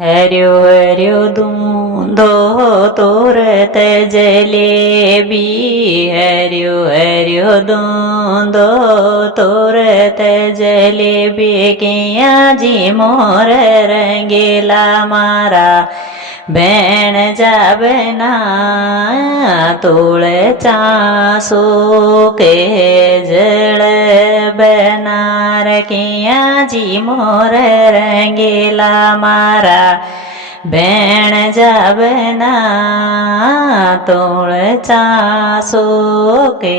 हर्यो हर्यो दूधो तोरत जलेबी हर्यो हर्यो दूधो तोरत जलेबी किया जी मोर रंगीला मारा भेण जाबना तोड़ चासो के जल बनार किया जी मोर रंगीला मारा भेण जाबना तोड़ चासो के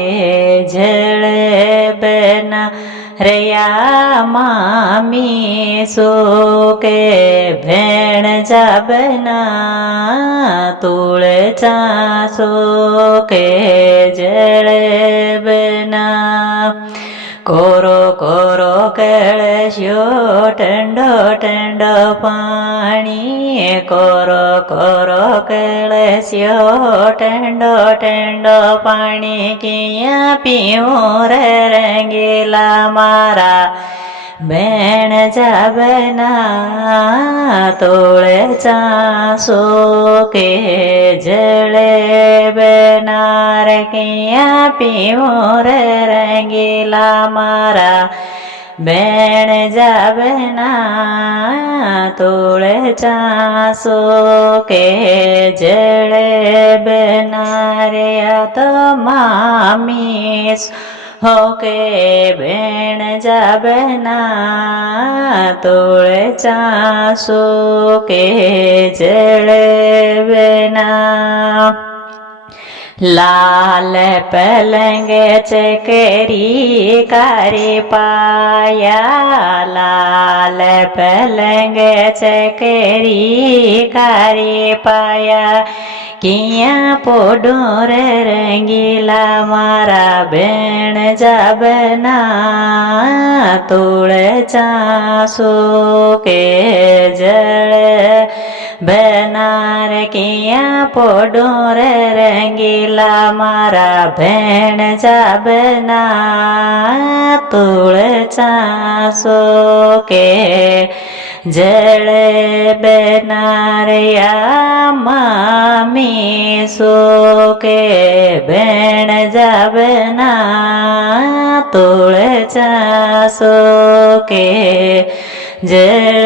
जल बना रया मामी सो के भेण जाबना तोड़ चासो के जल बना कोरो कोरो कलश्यो ठंडो ठंडो पानी कोरो कोरो कलश्यो ठंडो ठंडो पानी किया पीऊं रंगीला मारा भेण जाबना तोड़ चासो के जले बनार किया पीऊं रंगीला मारा भेण जाबना तोड़ चासो के जले बनारे तो मामी होके भेण जाबना तोड़ चासो के जले बना लाल पलंग चकरी कारी पाया लाल पलंग चकरी कारी पाया किया पोडोर रंगीला मारा भेण जाबना तोड़ चासो के जल बनार किया पोडोर रंगीला मारा भेण जाबना तोड़ चासो के जल बनारया मामी सो के भेण जाबना तोड़ चासो के जल